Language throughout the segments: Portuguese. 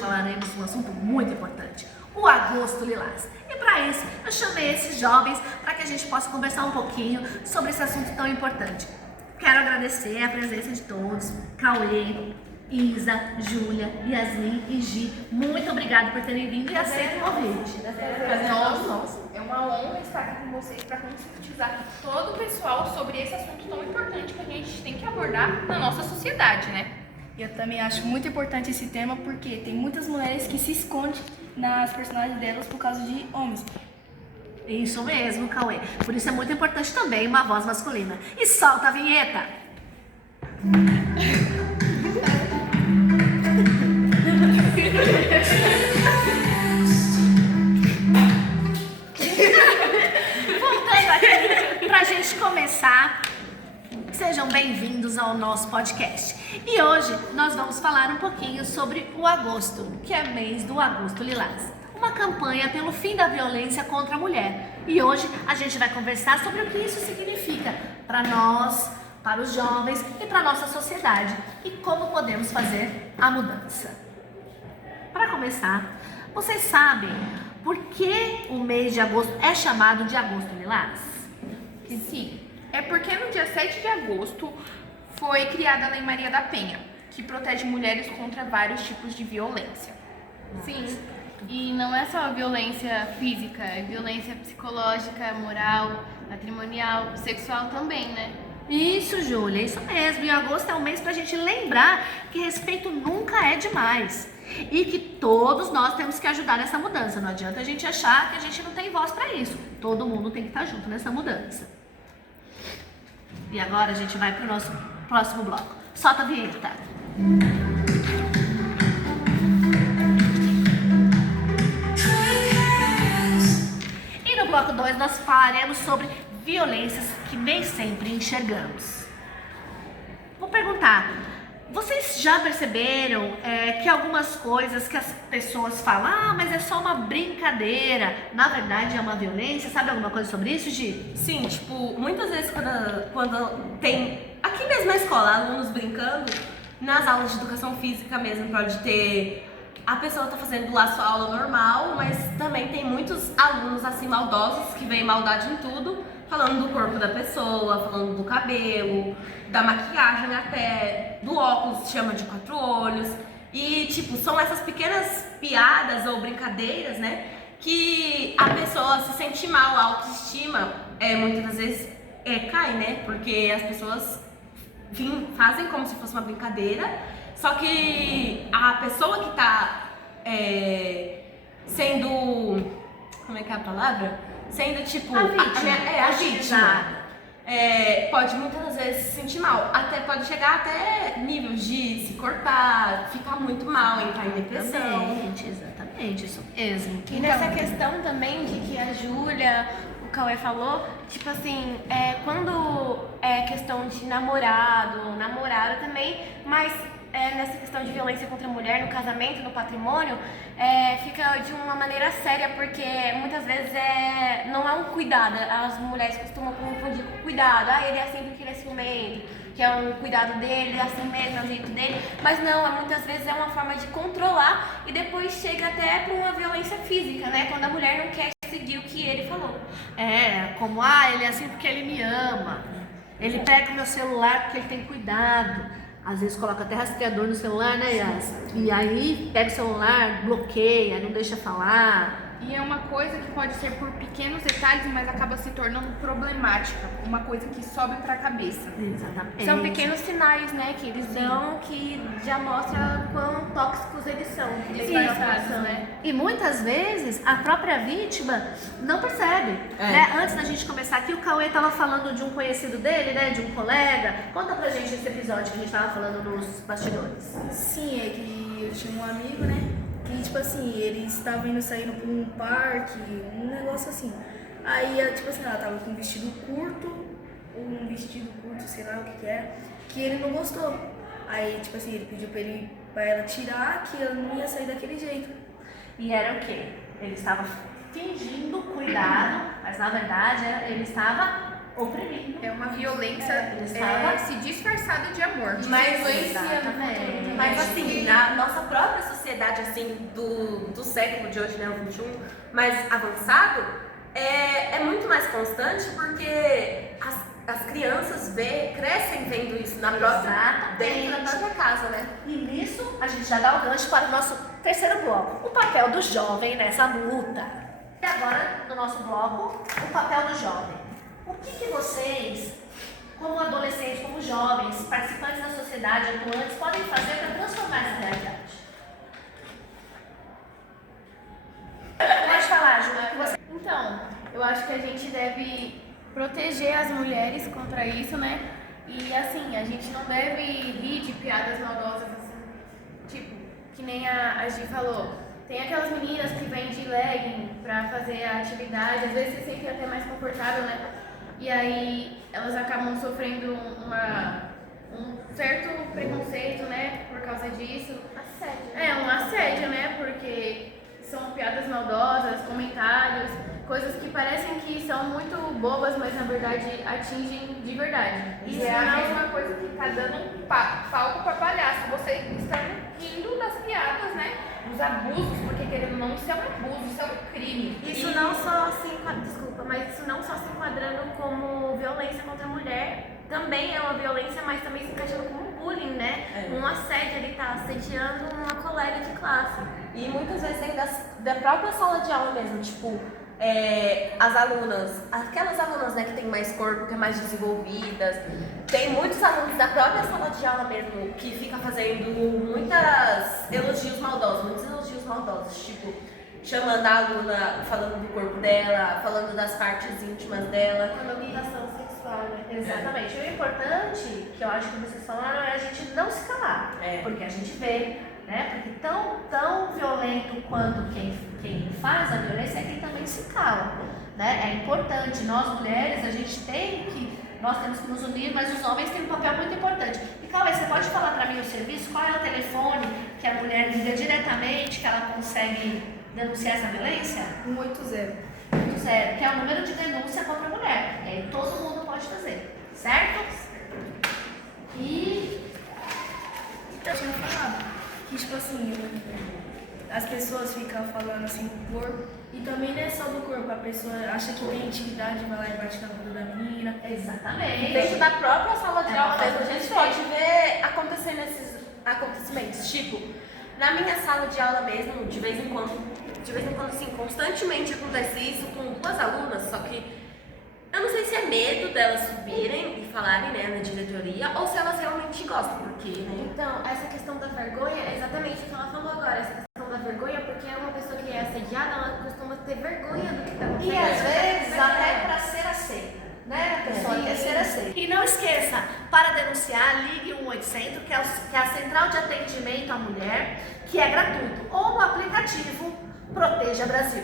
falaremos de um assunto muito importante, o Agosto Lilás. E para isso, eu chamei esses jovens para que a gente possa conversar um pouquinho sobre esse assunto tão importante. Quero agradecer a presença de todos, Cauê, Isa, Júlia, Yasmin e Gi. Muito obrigada por terem vindo e aceito o convite. Nossa, é uma honra estar aqui com vocês para conscientizar todo o pessoal sobre esse assunto tão importante que a gente tem que abordar na nossa sociedade, né? Eu também acho muito importante esse tema porque tem muitas mulheres que se escondem nas personagens delas por causa de homens. Isso mesmo, Cauê. Por isso é muito importante também uma voz masculina. E solta a vinheta! Voltando aqui, pra gente começar, sejam bem-vindos ao nosso podcast. E hoje nós vamos falar um pouquinho sobre o agosto, que é mês do Agosto Lilás. Uma campanha pelo fim da violência contra a mulher. E hoje a gente vai conversar sobre o que isso significa para nós, para os jovens e para a nossa sociedade. E como podemos fazer a mudança. Para começar, vocês sabem por que o mês de agosto é chamado de Agosto Lilás? Sim, é porque no dia 7 de agosto foi criada a Lei Maria da Penha, que protege mulheres contra vários tipos de violência. Sim, e não é só violência física, é violência psicológica, moral, matrimonial, sexual também, né? Isso, Júlia, isso mesmo. E agosto é um mês pra gente lembrar que respeito nunca é demais. E que todos nós temos que ajudar nessa mudança. Não adianta a gente achar que a gente não tem voz pra isso. Todo mundo tem que estar junto nessa mudança. E agora a gente vai pro nosso próximo bloco. Solta a vinheta. E no bloco 2 nós falaremos sobre violências que nem sempre enxergamos. Vou perguntar, vocês já perceberam que algumas coisas que as pessoas falam, mas é só uma brincadeira, na verdade é uma violência? Sabe alguma coisa sobre isso, Gi? Sim, tipo, muitas vezes quando tem, aqui mesmo na escola, alunos brincando, nas aulas de educação física mesmo, pode ter, a pessoa tá fazendo lá sua aula normal, mas também tem muitos alunos assim maldosos que veem maldade em tudo, falando do corpo da pessoa, falando do cabelo, da maquiagem até, do óculos, chama de 4 olhos. E, tipo, são essas pequenas piadas ou brincadeiras, né, que a pessoa se sente mal, a autoestima, muitas das vezes cai, né, porque as pessoas, enfim, fazem como se fosse uma brincadeira, só que a pessoa que tá sendo, como é que é a palavra? Sendo tipo A vítima. a vítima. Pode muitas das vezes se sentir mal. Até pode chegar até nível de se cortar, ficar muito mal, entrar em depressão. Exatamente, isso mesmo. E nessa questão também de que a Júlia, o Cauê falou, tipo assim, quando é questão de namorado, namorada também, mas nessa questão de violência contra a mulher, no casamento, no patrimônio, fica de uma maneira séria, porque muitas vezes não é um cuidado, as mulheres costumam confundir com cuidado, ele é assim porque ele é ciumento, que é um cuidado dele, é assim mesmo, é o jeito dele, mas não, muitas vezes é uma forma de controlar e depois chega até para uma violência física, né, quando a mulher não quer seguir o que ele falou. Como, ele é assim porque ele me ama, ele pega o meu celular porque ele tem cuidado. Às vezes coloca até rastreador no celular, né, Yas? E aí pega o celular, bloqueia, não deixa falar. E é uma coisa que pode ser por pequenos detalhes, mas acaba se tornando problemática, uma coisa que sobe pra cabeça. Exatamente. São pequenos sinais, né, que eles dão que já mostra quão tóxicos eles são. Né? E muitas vezes a própria vítima não percebe. Né? Antes da gente começar aqui, o Cauê estava falando de um conhecido dele, né, de um colega. Conta pra gente esse episódio que a gente estava falando nos bastidores. Sim, é que eu tinha um amigo, né? Que, tipo assim, eles estavam indo saindo pra um parque, um negócio assim. Aí, tipo assim, ela tava com um vestido curto, sei lá o que é, que ele não gostou. Aí, tipo assim, ele pediu pra ela tirar, que ela não ia sair daquele jeito. E era o quê? Ele estava fingindo cuidado, mas na verdade ele estava oprimindo. É uma violência estava- se disfarçada de amor. Mas, Exatamente. mas assim, na nossa própria sociedade, assim, do século de hoje, né, o 21, mais avançado, é muito mais constante porque as crianças crescem vendo isso dentro da própria casa, né? E nisso a gente já dá o gancho para o nosso terceiro bloco, o papel do jovem nessa luta. E agora, no nosso bloco, o papel do jovem. O que vocês, como adolescentes, como jovens, participantes da sociedade, atuantes, podem fazer para transformar essa realidade? Pode falar, Ju. que você- Então, eu acho que a gente deve proteger as mulheres contra isso, né? E assim, a gente não deve rir de piadas maldosas, assim, tipo, que nem a Gi falou. Tem aquelas meninas que vêm de legging pra fazer a atividade, às vezes se sentem até mais confortável, né? E aí elas acabam sofrendo um certo preconceito, né? Por causa disso. Assédio. É, um assédio, né? Porque são piadas maldosas, comentários, coisas que parecem que são muito bobas, mas na verdade atingem de verdade. Isso é a mesma coisa que tá dando um palco pra palhaço. Você está rindo das piadas, né? Dos abusos, porque querendo ou não, isso é um abuso, isso é um crime. Isso não só se enquadra, desculpa, mas isso não só se enquadrando como violência contra a mulher, também é uma violência, mas também se encaixando como bullying, né? Um assédio, ele tá assediando uma colega de classe. E muitas vezes dentro da própria sala de aula mesmo, tipo, as alunas, aquelas alunas, né, que tem mais corpo, que é mais desenvolvidas, tem muitos alunos da própria sala de aula mesmo que fica fazendo muitos elogios maldosos, tipo, chamando a aluna, falando do corpo dela, falando das partes íntimas dela. Conotação sexual, né? Exatamente. E o importante, que eu acho que vocês falaram, é a gente não se calar. Porque a gente vê, né? Porque tão violento quanto quem faz a violência é quem também se cala, né? É importante. Nós mulheres, nós temos que nos unir, mas os homens têm um papel muito importante. E Cauê, você pode falar para mim o serviço? Qual é o telefone que a mulher liga diretamente, que ela consegue denunciar essa violência? 180. 180, que é o número de denúncia contra a mulher. E aí todo mundo pode fazer, certo? E Eu tinha falado que, tipo assim, as pessoas ficam falando assim do corpo, e também não é só do corpo, a pessoa acha que tem intimidade, vai lá e bate na bunda da menina. exatamente. Dentro da própria sala de É, aula faz mesmo, a muito gente bem. pode ver acontecendo esses acontecimentos. Tipo, na minha sala de aula mesmo, de vez em quando, assim, constantemente acontece isso com duas alunas, só que eu não sei se é medo delas subirem e falarem, né, na diretoria, ou se elas realmente gostam, porque, né? Então, essa questão da vergonha é exatamente o que ela falou agora. Essa questão da vergonha, porque uma pessoa que é assediada, ela costuma ter vergonha do que está acontecendo. E às vezes até para ser aceita, né? A pessoa quer ser aceita. E não esqueça, para denunciar, ligue 1-800, que é a Central de Atendimento à Mulher, que é gratuito, ou no aplicativo Proteja Brasil.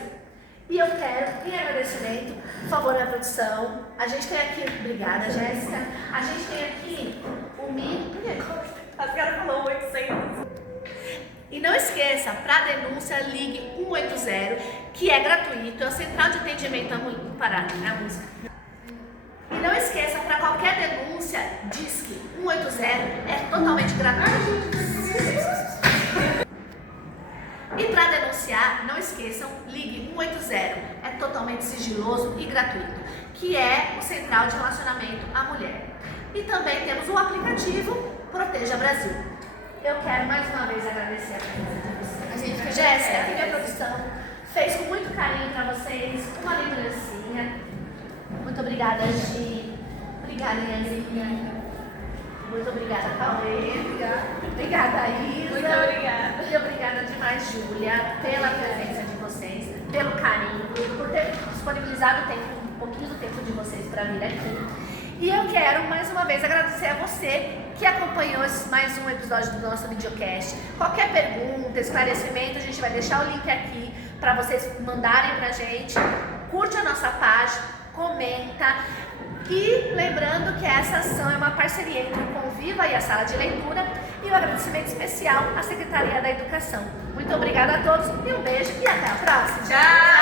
E eu quero, em agradecimento, por favor, minha produção, a gente tem aqui, obrigada, Jéssica, a gente tem aqui o Mi. As caras falou 800. E não esqueça, para denúncia, ligue 180, que é gratuito, é a Central de Atendimento à Mulher. Parar, é a música. E não esqueça, para qualquer denúncia, Disque 180 é totalmente gratuito. E para denunciar, não esqueçam, ligue 180, é totalmente sigiloso e gratuito, que é o Central de Relacionamento à Mulher. E também temos o aplicativo Proteja Brasil. Eu quero mais uma vez agradecer a presença de vocês. Jéssica, que minha produção fez com muito carinho para vocês uma lembrancinha. Muito obrigada, Gi. Obrigada, Yasmin. Muito obrigada, Cauê. Obrigada, Isa. Muito obrigada. E obrigada demais, Júlia, pela presença de vocês, pelo carinho, por ter disponibilizado um pouquinho do tempo de vocês para vir aqui. E eu quero mais uma vez agradecer a você que acompanhou mais um episódio do nosso videocast. Qualquer pergunta, esclarecimento, a gente vai deixar o link aqui para vocês mandarem pra gente. Curte a nossa página, comenta. E lembrando que essa ação é uma parceria entre o Conviva e a Sala de Leitura, e um agradecimento especial à Secretaria da Educação. Muito obrigada a todos e um beijo e até a próxima. Tchau!